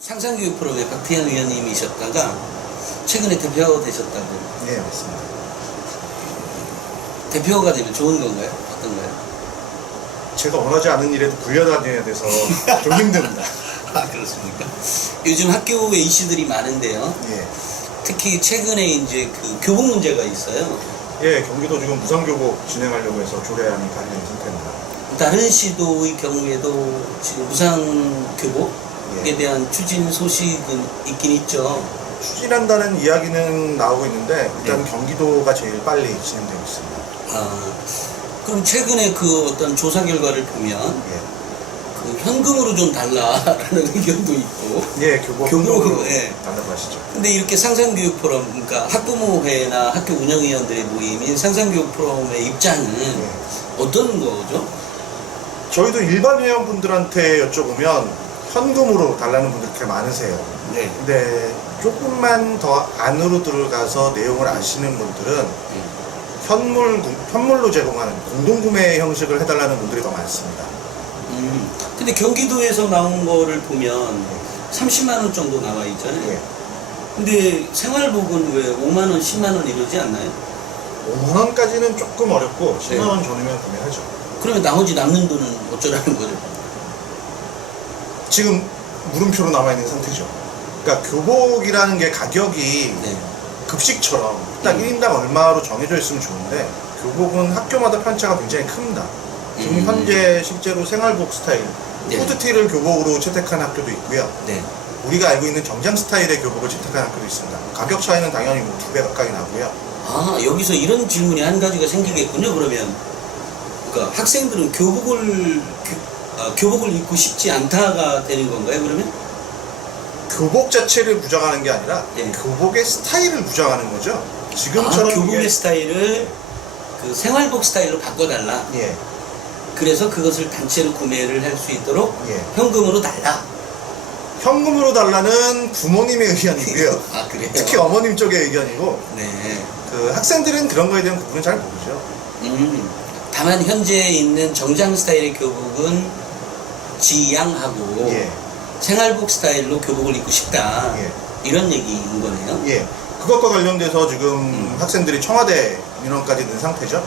상상교육 프로그램 박태현 위원님이셨다가 최근에 대표가 되셨다고. 네, 맞습니다. 대표가 되면 좋은 건가요? 어떤가요? 제가 원하지 않은 일에도 굴려다녀야 돼서 좀 힘듭니다. 아, 그렇습니까? 요즘 학교에 이슈들이 많은데요. 예. 특히 최근에 이제 그 교복 문제가 있어요. 예, 경기도 지금 무상교복 진행하려고 해서 조례안이 발의된 상태입니다. 다른 시도의 경우에도 지금 무상교복에 대한 추진 소식은 있긴 있죠. 추진한다는 이야기는 나오고 있는데 일단 네. 경기도가 제일 빨리 진행되고 있습니다. 아, 그럼 최근에 그 어떤 조사 결과를 보면 예. 그 현금으로 좀 달라라는 의견도 있고. 예, 교복 교복으로, 예. 달라고 하시죠. 근데 이렇게 상상교육 포럼, 그러니까 학부모회나 학교 운영위원들의 모임인 상상교육 포럼의 입장은 예. 어떤 거죠? 저희도 일반 회원분들한테 여쭤보면 현금으로 달라는 분들이 그렇게 많으세요. 네. 근데 조금만 더 안으로 들어가서 내용을 아시는 분들은 현물로 제공하는 공동구매 형식을 해달라는 분들이 더 많습니다. 근데 경기도에서 나온 거를 보면 30만 원 정도 나와 있잖아요. 예. 근데 생활복은 왜 5만 원, 10만 원 이러지 않나요? 5만 원까지는 조금 어렵고 10만 네. 원 전후면 구매하죠. 그러면 나머지 남는 돈은 어쩌라는 거죠? 지금 물음표로 남아있는 상태죠. 그러니까 교복이라는 게 가격이 네. 급식처럼 딱 1인당 얼마로 정해져 있으면 좋은데 교복은 학교마다 편차가 굉장히 큽니다. 지금 현재 실제로 생활복 스타일, 네. 후드티를 교복으로 채택한 학교도 있고요. 네. 우리가 알고 있는 정장 스타일의 교복을 채택한 학교도 있습니다. 가격 차이는 당연히 뭐 2배 가까이 나고요. 아, 여기서 이런 질문이 한 가지가 생기겠군요, 그러면. 그러니까 학생들은 교복을 입고 싶지 않다가 되는 건가요, 그러면? 교복 자체를 부정하는 게 아니라 네. 교복의 스타일을 부정하는 거죠. 지금처럼 교복의 이게- 스타일을 그 생활복 스타일로 바꿔달라. 예, 그래서 그것을 단체로 구매를 할 수 있도록 예. 현금으로 달라. 현금으로 달라는 부모님의 의견이고요. 아, 그래요? 특히 어머님 쪽의 의견이고 네. 그 학생들은 그런 거에 대한 부분은 잘 모르죠. 다만 현재 있는 정장 스타일의 교복은 지양하고 예, 생활복 스타일로 교복을 입고 싶다. 예, 이런 얘기인 거네요. 예. 그것과 관련돼서 지금 학생들이 청와대 민원까지 낸 상태죠.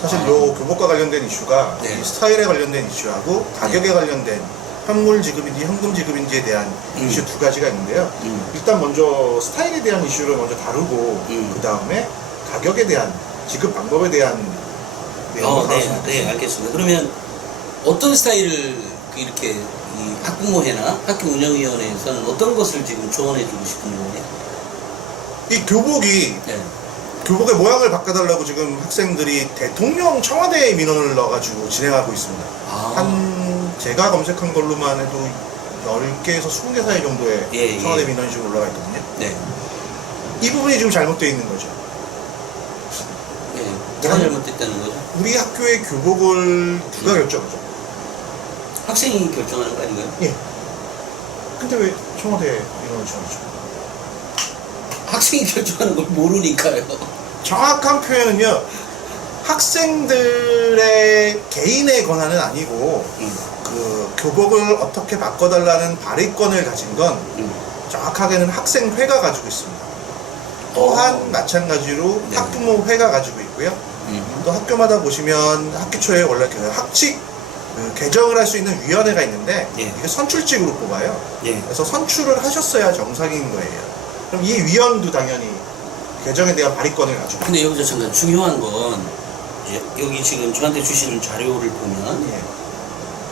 사실 아. 요 교복과 관련된 이슈가 네. 이 스타일에 관련된 이슈하고 가격에 관련된 현물 지급인지 현금 지급인지에 대한 이슈 두 가지가 있는데요. 일단 먼저 스타일에 대한 이슈를 먼저 다루고 그 다음에 가격에 대한 지급 방법에 대한 내용을 네, 다뤘으면 네, 알겠습니다. 그러면 어떤 스타일을 이렇게 이 학부모회나 학교 운영위원회에서는 어떤 것을 지금 조언해주고 싶은 거예요? 이 교복이 네. 교복의 모양을 바꿔달라고 지금 학생들이 대통령 청와대에 민원을 넣어가지고 진행하고 있습니다. 아. 한 제가 검색한 걸로만 해도 10개에서 20개 사이 정도의 예, 청와대 예. 민원이 지금 올라가 있거든요. 네. 이 부분이 지금 잘못되어 있는 거죠. 네. 뭐가 잘못됐다는 거죠? 우리 학교의 교복을 누가 결정하죠? 학생이 결정하는 거 아닌가요? 예. 근데 왜 청와대 민원을 정하죠? 학생이 결정하는 걸 모르니까요. 정확한 표현은요, 학생들의 개인의 권한은 아니고 그 교복을 어떻게 바꿔달라는 발의권을 가진 건 정확하게는 학생회가 가지고 있습니다. 또한 마찬가지로 네. 학부모회가 가지고 있고요. 또 학교마다 보시면 학기 초에 원래 그 학칙 개정을 할 수 있는 위원회가 있는데 예. 이게 선출직으로 뽑아요. 예. 그래서 선출을 하셨어야 정상인 거예요. 그럼 이 위원도 당연히 개정에 대한 발의권을 가지고. 근데 여기서 잠깐 중요한 건 이제 여기 지금 저한테 주시는 자료를 보면 예.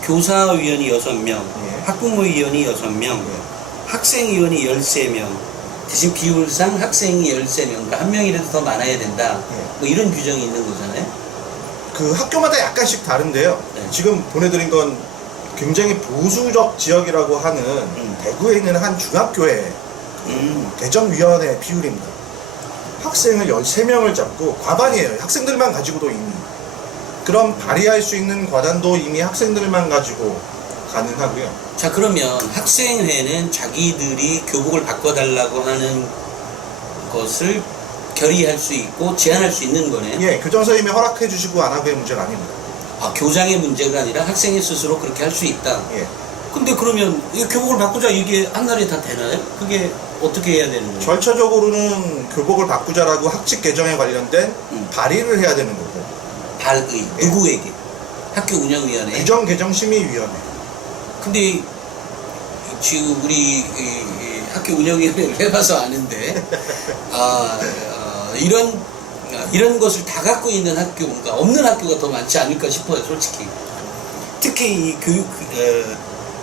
교사위원이 6명, 예. 학부모위원이 6명, 예. 학생위원이 13명, 대신 비율상 학생이 13명, 그러니까 한 명이라도 더 많아야 된다. 예. 뭐 이런 규정이 있는 거잖아요. 그 학교마다 약간씩 다른데요. 네. 지금 보내드린 건 굉장히 보수적 지역이라고 하는 대구에 있는 한 중학교의 개정위원회 비율입니다. 학생을 13명을 잡고 과반이에요. 학생들만 가지고도 이미. 그럼 발의할 수 있는 과단도 이미 학생들만 가지고 가능하고요. 자, 그러면 학생회는 자기들이 교복을 바꿔달라고 하는 것을 결의할 수 있고 제한할 수 있는 거네요. 예, 교장선생님이 허락해 주시고 안 하고의 문제가 아닙니다. 아, 교장의 문제가 아니라 학생이 스스로 그렇게 할 수 있다. 예. 근데 그러면 이 교복을 바꾸자 이게 한날에 다 되나요? 그게 어떻게 해야 되는 거예요? 절차적으로는 교복을 바꾸자라고 학칙 개정에 관련된 발의를 해야 되는 거고. 발의 예. 누구에게? 학교 운영위원회. 규정 개정 심의위원회. 근데 지금 우리 이 학교 운영위원회를 해봐서 아는데 이런 것을 다 갖고 있는 학교가 없는 학교가 더 많지 않을까 싶어요, 솔직히. 특히 이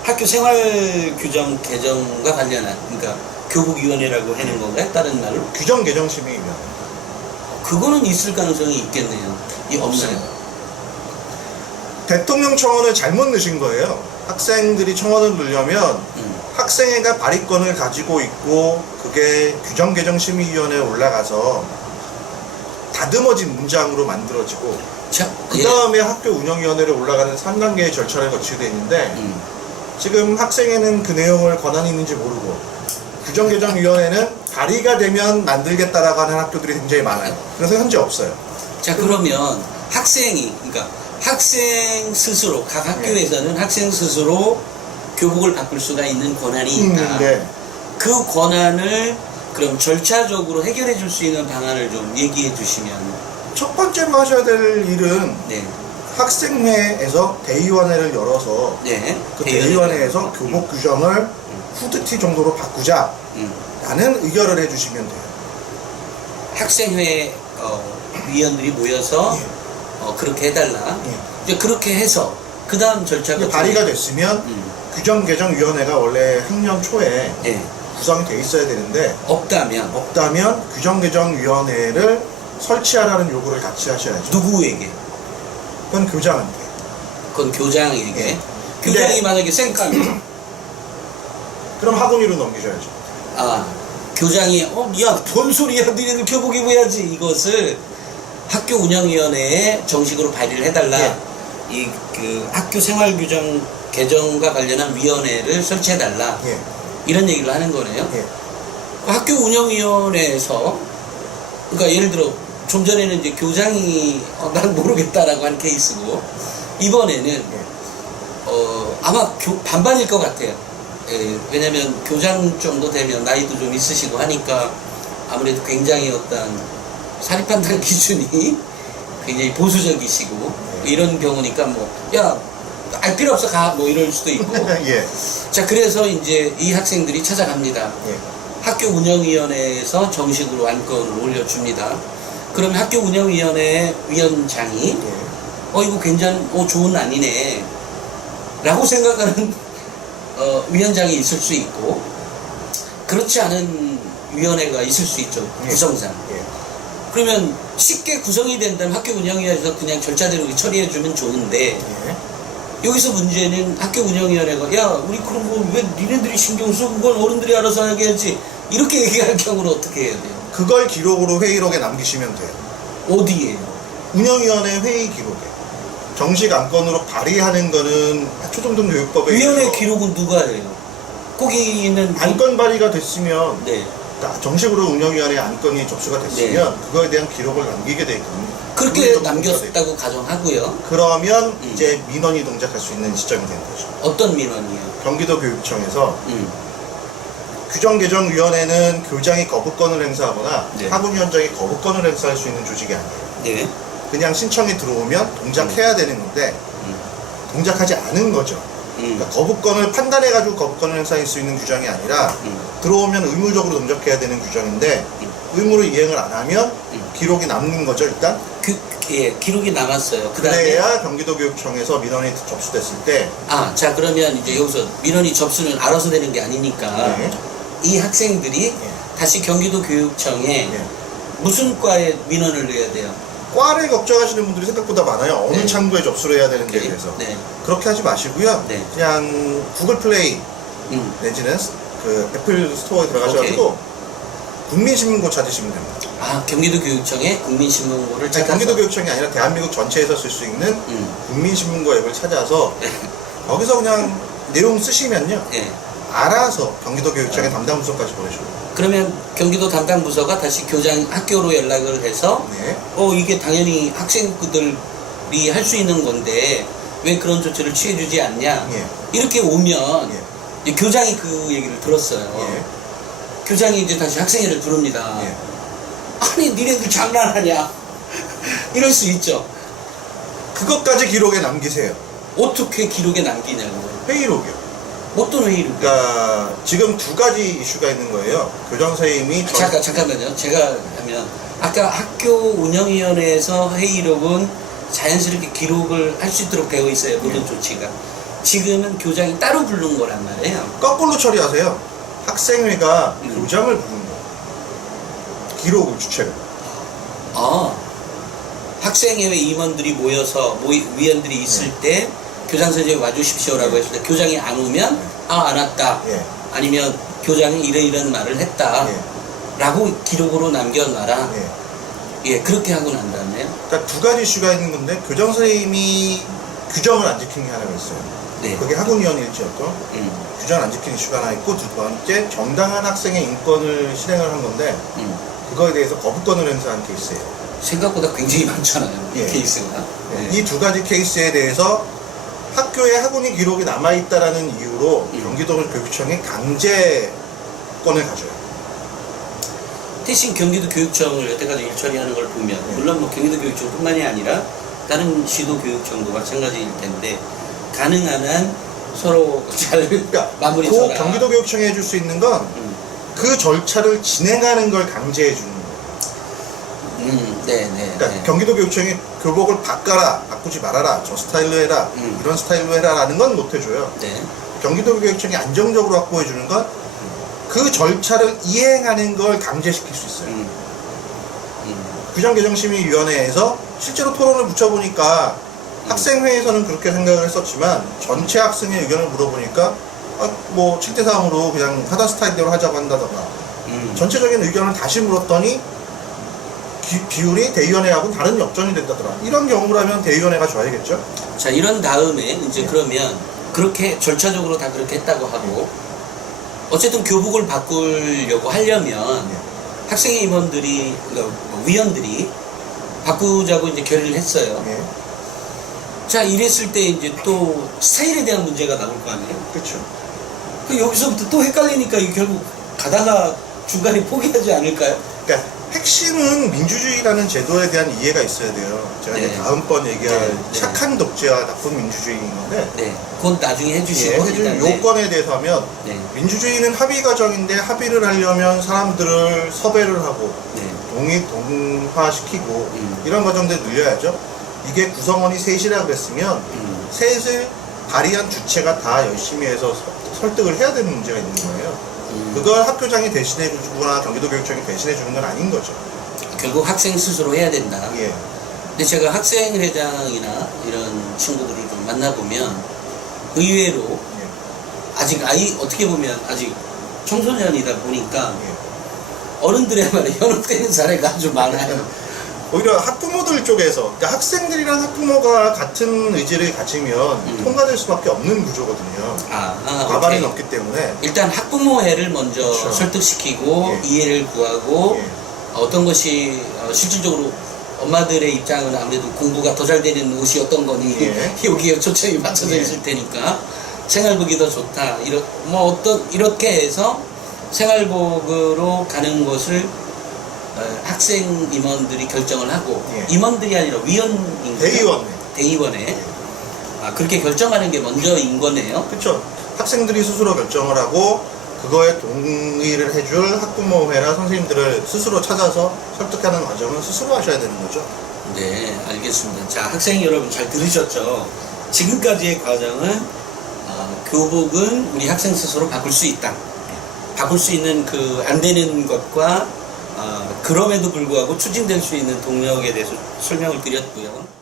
학교 생활 규정 개정과 관련한, 그러니까 교복위원회라고 하는 건가요? 다른 말로? 규정 개정 심의위원회. 그거는 있을 가능성이 있겠네요. 이 없어요. 대통령 청원을 잘못 넣으신 거예요. 학생들이 청원을 넣으려면 학생회가 발의권을 가지고 있고 그게 규정 개정 심의위원회에 올라가서 다듬어진 문장으로 만들어지고 자, 그 다음에 학교 운영위원회로 올라가는 3단계의 절차를 거치게 돼 있는데 지금 학생회는 그 내용을 권한이 있는지 모르고 규정 개정 위원회는 발의가 되면 만들겠다라고 하는 학교들이 굉장히 많아요. 그래서 현재 없어요. 자, 그러면 그러니까 학생 스스로, 각 학교에서는 학생 스스로 교복을 바꿀 수가 있는 권한이 있다. 네. 그 권한을 그럼 절차적으로 해결해 줄 수 있는 방안을 좀 얘기해 주시면. 첫 번째로 하셔야 될 일은 네. 학생회에서 대의원회를 열어서 네. 그 대의원회에서 교복 규정을 후드티 정도로 바꾸자 라는 의결을 해주시면 돼요. 학생회 위원들이 모여서 그렇게 해달라. 이제 그렇게 해서 그 다음 절차가 발의가 됐으면 규정 개정 위원회가 원래 학년 초에 네. 구성이 돼 있어야 되는데 없다면 규정 개정 위원회를 설치하라는 요구를 같이 하셔야죠. 누구에게? 그건 교장한테. 그건 교장에게. 네. 교장이 만약에 쌩까면 그럼 학원위로 넘기셔야죠. 교장이 야, 뭔 소리야, 너희들 교복 입어야지, 이것을 학교 운영위원회에 정식으로 발의를 해달라. 예. 그 학교 생활 규정 개정과 관련한 위원회를 설치해달라. 예. 이런 얘기를 하는 거네요. 예. 그 학교 운영위원회에서, 그러니까 예를 들어 좀 전에는 이제 교장이 난 모르겠다라고 한 케이스고, 이번에는 아마 반반일 것 같아요. 왜냐면 교장 정도 되면 나이도 좀 있으시고 하니까 아무래도 굉장히 어떤 사립판단 기준이 굉장히 보수적이시고 이런 경우니까 알 필요 없어 가 뭐 이럴 수도 있고. 예. 자, 그래서 이제 이 학생들이 찾아갑니다. 예. 학교 운영위원회에서 정식으로 안건을 올려줍니다. 그러면 학교 운영위원회 위원장이 예. 이거 좋은 안이네 라고 생각하는 위원장이 있을 수 있고, 그렇지 않은 위원회가 있을 수 있죠. 예. 구성상. 예. 그러면 쉽게 구성이 된다면 학교 운영위원회에서 그냥 절차대로 처리해주면 좋은데, 예. 여기서 문제는 학교 운영위원회가 야, 우리 그런 거 왜 니네들이 신경 써? 그건 어른들이 알아서 하게 해야지. 이렇게 얘기할 경우는 어떻게 해야 돼요? 그걸 기록으로 회의록에 남기시면 돼요. 어디에요? 운영위원회 회의 기록에. 정식 안건으로 발의하는 거는 초중등교육법에 위원회 의해서 기록은 누가 해요? 거기 있는 안건 발의가 됐으면 네. 그러니까 정식으로 운영위원회 안건이 접수가 됐으면 그거에 대한 기록을 남기게 돼 있거든요. 그렇게 그걸로 남겼다고 가정하고요. 그러면 이제 민원이 동작할 수 있는 시점이 되는 거죠. 어떤 민원이에요? 경기도 교육청에서 규정개정위원회는 교장이 거부권을 행사하거나 네. 학원위원장이 거부권을 행사할 수 있는 조직이 아니에요. 네. 그냥 신청이 들어오면 동작해야 되는 건데 동작하지 않은 거죠. 그러니까 거부권을 판단해가지고 거부권을 행사할 수 있는 규정이 아니라 들어오면 의무적으로 동작해야 되는 규정인데 의무로 이행을 안 하면 기록이 남는 거죠. 일단 기록이 남았어요. 그래야 경기도교육청에서 민원이 접수됐을 때 자, 그러면 이제 여기서 민원이 접수는 알아서 되는 게 아니니까 네. 이 학생들이 다시 경기도 교육청에 무슨 과에 민원을 넣어야 돼요? 과를 걱정하시는 분들이 생각보다 많아요. 어느 네. 창구에 접수를 해야 되는지에 대해서. 네. 그렇게 하지 마시고요. 네. 그냥 구글 플레이 내지는 그 애플 스토어에 들어가셔가지고 국민신문고 찾으시면 됩니다. 경기도 교육청에 국민신문고를 찾아서. 경기도 교육청이 아니라 대한민국 전체에서 쓸 수 있는 국민신문고 앱을 찾아서 거기서 그냥 내용 쓰시면요. 네. 알아서 경기도 교육청의 담당 부서까지 보내줘요. 그러면 경기도 담당 부서가 다시 학교로 연락을 해서 네. 이게 당연히 학생들이 할 수 있는 건데 왜 그런 조치를 취해주지 않냐 예. 이렇게 오면 예. 이제 교장이 그 얘기를 들었어요. 예. 교장이 이제 다시 학생회를 부릅니다. 예. 아니 니네들 장난하냐 이럴 수 있죠. 그것까지 기록에 남기세요. 어떻게 기록에 남기냐고. 회의록이요. 어떤 회의를? 그러니까 지금 두 가지 이슈가 있는 거예요. 교장 선생님이 잠깐만요. 제가 하면 아까 학교 운영위원회에서 회의록은 자연스럽게 기록을 할 수 있도록 되어 있어요. 모든 조치가. 지금은 교장이 따로 부른 거란 말이에요. 거꾸로 처리하세요. 학생회가 음. 교장을 부른 거예요. 기록을 주체를. 아, 학생회의 임원들이 모여서 위원들이 있을 때 교장 선생님 와주십시오라고 했을 때 교장이 안 오면 안 왔다. 예. 아니면 교장이 이런 말을 했다. 예. 라고 기록으로 남겨놔라. 예. 예, 그렇게 하고 난 다음에 그러니까 두 가지 이슈가 있는 건데 교장 선생님이 규정을 안 지킨 게 하나가 있어요. 네. 그게 학운위원 일지였고 규정을 안 지킨 이슈가 하나 있고 두 번째 정당한 학생의 인권을 실행을 한 건데 그거에 대해서 거부권을 행사한 케이스예요. 생각보다 굉장히 많잖아요. 이 예. 케이스가. 네. 이 두 가지 케이스에 대해서 학교에 학운위 기록이 남아있다라는 이유로 경기도교육청이 강제권을 가져요. 대신 경기도 교육청을 여태까지 일처리하는 걸 보면 물론 뭐 경기도 교육청뿐만이 아니라 다른 시도 교육청도 마찬가지일 텐데 가능한 한 서로 잘 그러니까 마무리 그 져라. 경기도교육청이 해줄 수 있는 건 그 절차를 진행하는 걸 강제해 주는 거예요. 네네. 그러니까 경기도교육청이 교복을 바꾸지 말아라, 저 스타일로 해라, 이런 스타일로 해라라는 건 못 해줘요. 네. 경기도교육청이 안정적으로 확보해 주는 건 그 절차를 이행하는 걸 강제시킬 수 있어요. 규정개정심의위원회에서 실제로 토론을 붙여보니까 학생회에서는 그렇게 생각을 했었지만 전체 학생의 의견을 물어보니까 뭐 7대3으로 그냥 하던 스타일대로 하자고 한다던가 전체적인 의견을 다시 물었더니 비율이 대의원회하고는 다른 역전이 된다더라. 이런 경우라면 대의원회가 줘야겠죠. 자, 이런 다음에 이제 예. 그러면 그렇게 절차적으로 다 그렇게 했다고 하고 어쨌든 교복을 바꾸려고 하려면 예. 학생회 임원들이 그러니까 위원들이 바꾸자고 이제 결의를 했어요. 예. 자, 이랬을 때 이제 또 스타일에 대한 문제가 나올 거 아니에요. 그렇죠. 그 여기서부터 또 헷갈리니까 이게 결국 가다가 중간에 포기하지 않을까요? 그러니까 핵심은 민주주의라는 제도에 대한 이해가 있어야 돼요. 제가 이제 네. 다음번 얘기할 네. 착한 독재와 나쁜 민주주의인 건데 네, 그건 나중에 예, 해주시고 해줄 일단, 네. 요건에 대해서 하면 네. 민주주의는 합의 과정인데 합의를 하려면 사람들을 섭외를 하고 네. 동화시키고 이런 과정들 늘려야죠. 이게 구성원이 셋이라 그랬으면 셋을 발의한 주체가 다 열심히 해서 설득을 해야 되는 문제가 있는 거예요. 그걸 학교장이 대신해 주거나 경기도교육청이 대신해 주는 건 아닌 거죠. 결국 학생 스스로 해야 된다. 예. 근데 제가 학생회장이나 이런 친구들을 좀 만나보면 의외로 예. 아직 어떻게 보면 아직 청소년이다 보니까 예. 어른들의 말에 현혹되는 사례가 아주 많아요. 오히려 학부모들 쪽에서 그러니까 학생들이랑 학부모가 같은 의지를 가지면 통과될 수밖에 없는 구조거든요. 과반이 오케이. 넘기 때문에 일단 학부모회를 먼저 그렇죠. 설득시키고 예. 이해를 구하고 예. 어떤 것이 실질적으로 엄마들의 입장은 아무래도 공부가 더 잘 되는 옷이 어떤 거니 예. 여기에 초점이 맞춰져 예. 있을 테니까 생활복이 더 좋다 이렇게 해서 생활복으로 가는 것을 학생 임원들이 결정을 하고 예. 임원들이 아니라 위원인 대의원회 그렇게 결정하는 게 먼저인 거네요. 그렇죠. 학생들이 스스로 결정을 하고 그거에 동의를 해줄 학부모회나 선생님들을 스스로 찾아서 설득하는 과정은 스스로 하셔야 되는 거죠. 네, 알겠습니다. 자, 학생 여러분 잘 들으셨죠? 지금까지의 과정은 교복은 우리 학생 스스로 바꿀 수 있다. 바꿀 수 있는 그 안 되는 것과 그럼에도 불구하고 추진될 수 있는 동력에 대해서 설명을 드렸고요.